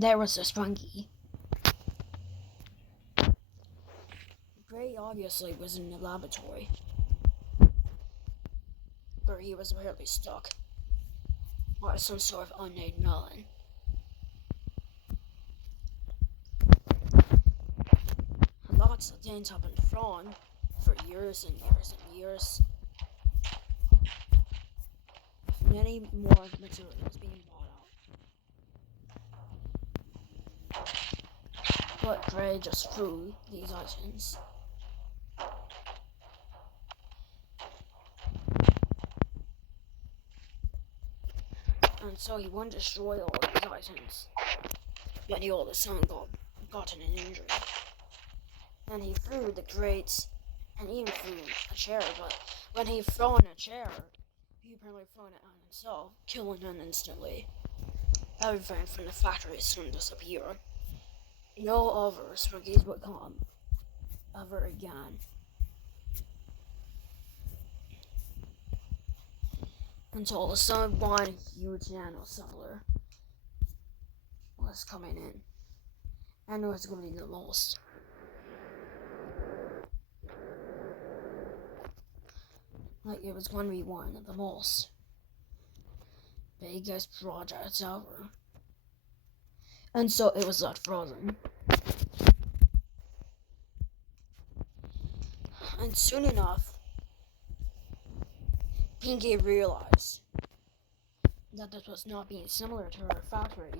There was a Sprunki. Gray obviously was in the laboratory, where he was apparently stuck by some sort of unnamed melon. Lots of things have been thrown for years and years and years. Many more materials being bought out. But Gray just threw these items. And so he wouldn't destroy all these items. But he all of a sudden gotten an injury. And he threw the crates and even threw a chair, but when he thrown a chair, he apparently thrown it on himself, killing him instantly. Everything from the factory soon disappeared. No other Sprunkies would come ever again. Until all of a sudden one huge nano settler was coming in. And it was going to be the most. Like it was going to be one of the most biggest projects ever. And so it was left frozen. And soon enough, Pinky realized that this was not being similar to her factory.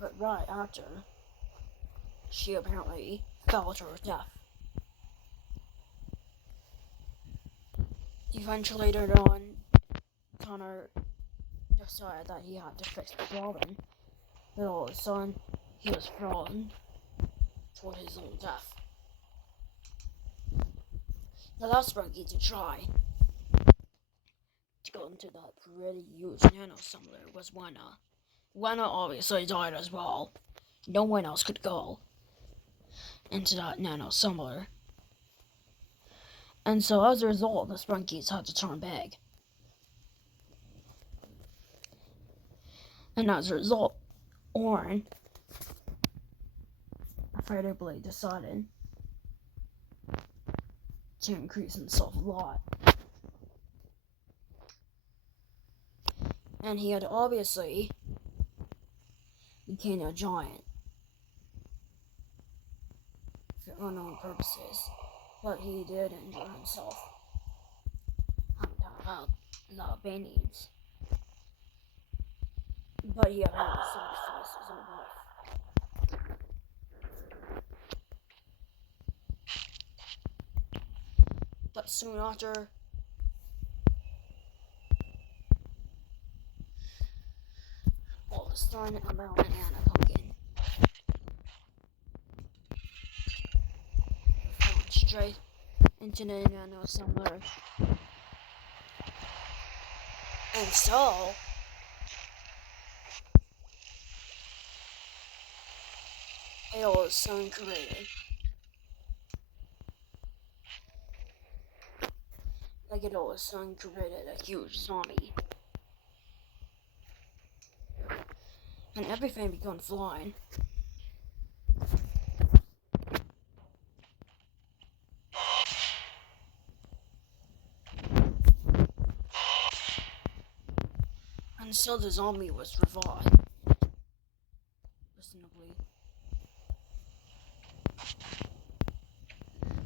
But right after, she apparently fell to her death. Eventually later on, Connor decided that he had to fix the problem. Then all of a sudden, he was thrown toward his own death. The last Sprunki to try to go into that pretty huge nano summoner was Wenna. Wenna obviously died as well. No one else could go into that nano summoner. And so as a result, the Sprunkies had to turn back. And as a result, Orin effectively decided to increase himself a lot. And he had obviously became a giant for unknown purposes. But he did injure himself. I'm talking about the Albanians. But he had to sacrifice his own life. But soon after, all of a sudden, a melon and a pumpkin falling straight into the nano summoner. And so, it all of a sudden created. Like it all of a sudden created a huge zombie. And everything began flying. And so the zombie was revived. Reasonably.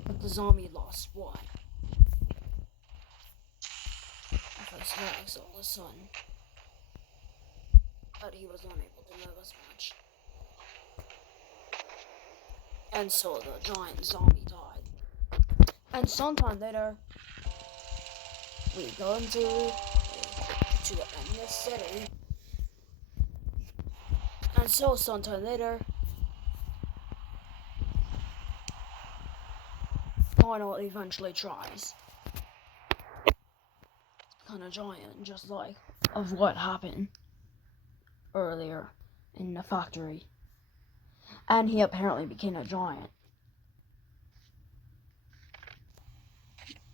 But the zombie lost one. Because legs all of a sudden. But he was unable to live as much. And so the giant zombie died. And sometime later, we go into the endless city. And so sometime later, Carnival eventually tries. Kind of giant, just like of what happened earlier in the factory. And he apparently became a giant.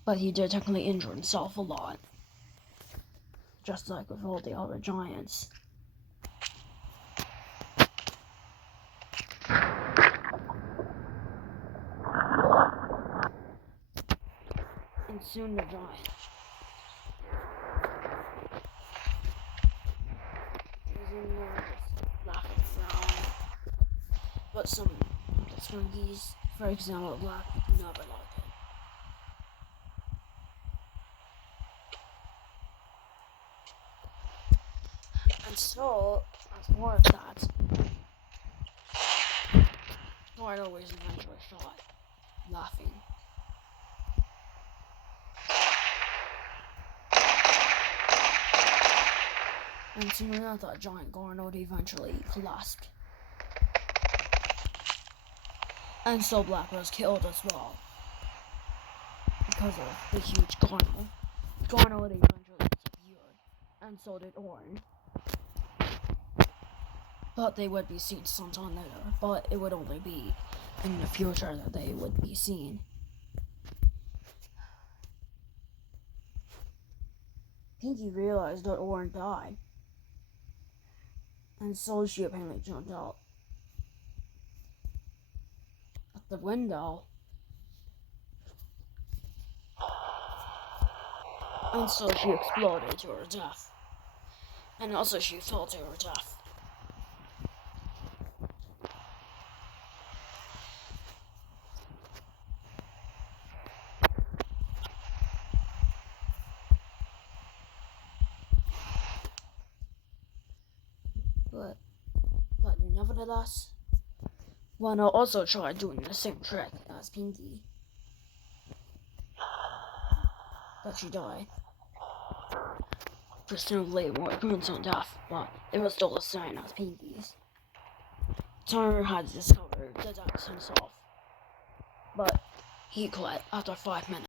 But he did technically injure himself a lot. Just like with all the other giants. And soon the giant was in there just laughing around. But some Sprunkies, for example, Black, never liked it. And so, as part of that, I'd always eventually shot, laughing. And soon enough, that giant Carnival eventually collapsed. And so Black was killed as well. Because of the huge Carnival. Carnival eventually disappeared. And so did Orin. But they would be seen sometime later. But it would only be in the future that they would be seen. Pinky realized that Orin died. And so she apparently jumped out at the window. And so she exploded to her death. And also she fell to her death. But nevertheless, Lana also tried doing the same trick as Pinky. But she died. Presumably more gruesome death, but it was still the same as Pinky's. Turner had discovered the death himself, but he quit after 5 minutes.